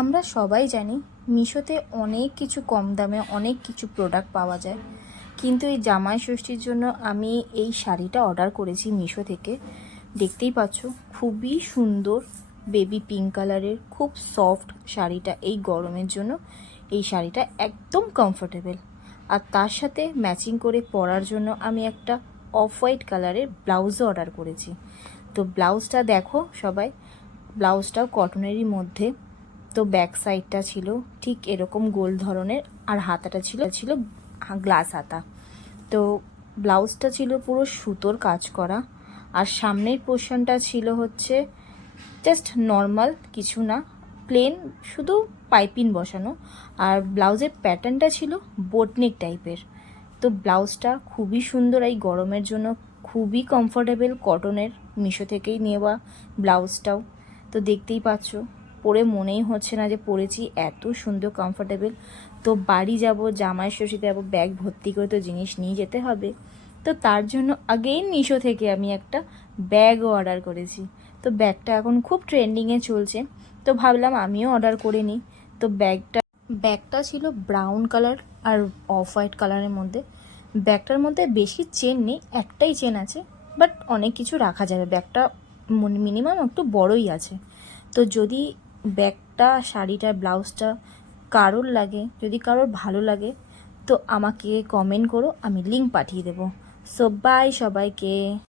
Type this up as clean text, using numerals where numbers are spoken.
আমরা সবাই জানি মিশোতে অনেক কিছু কম দামে অনেক কিছু প্রোডাক্ট পাওয়া যায়, কিন্তু এই জামাই ষষ্ঠীর জন্য আমি এই শাড়িটা অর্ডার করেছি মিশো থেকে। দেখতেই পাচ্ছ, খুবই সুন্দর বেবি পিঙ্ক কালারের, খুব সফট শাড়িটা। এই গরমের জন্য এই শাড়িটা একদম কমফোর্টেবল। আর তার সাথে ম্যাচিং করে পরার জন্য আমি একটা অফ হোয়াইট কালারের ব্লাউজও অর্ডার করেছি। তো ব্লাউজটা দেখো সবাই, ব্লাউজটাও কটনেরই মধ্যে। তো ব্যাক সাইডটা ছিল ঠিক এরকম গোল ধরনের, আর হাতাটা ছিল গ্লাস হাতা। তো ব্লাউজটা ছিল পুরো সুতোর কাজ করা, আর সামনের পোর্শনটা ছিল হচ্ছে জাস্ট নর্মাল কিছু না, প্লেন, শুধু পাইপিং বসানো। আর ব্লাউজের প্যাটার্নটা ছিল বোটনেক টাইপের। তো ব্লাউজটা খুবই সুন্দর, এই গরমের জন্য খুবই কমফোর্টেবল, কটনের, মিশো থেকেই নেওয়া ব্লাউজটাও। তো দেখতেই পাচ্ছ, পরে মনেই হচ্ছে না যে পরেছি, এত সুন্দর কমফোর্টেবল। তো বাড়ি যাব, জামাই ষষ্ঠীতে যাবো, ব্যাগ ভর্তি করে তো জিনিস নিয়ে যেতে হবে। তো তার জন্য আগেই মিশো থেকে আমি একটা ব্যাগও অর্ডার করেছি। তো ব্যাগটা এখন খুব ট্রেন্ডিংয়ে চলছে, তো ভাবলাম আমিও অর্ডার করে নিই। তো ব্যাগটা ছিল ব্রাউন কালার আর অফ হোয়াইট কালারের মধ্যে। ব্যাগটার মধ্যে বেশি চেন নেই, একটাই চেন আছে, বাট অনেক কিছু রাখা যাবে। ব্যাগটা মিনিমাম একটু বড়ই আছে। তো যদি ব্যাগটা, শাড়িটা, ব্লাউজটা কারোর লাগে, যদি কারোর ভালো লাগে, তো আমাকে কমেন্ট করো, আমি লিঙ্ক পাঠিয়ে দেবো। সো বাই সবাইকে।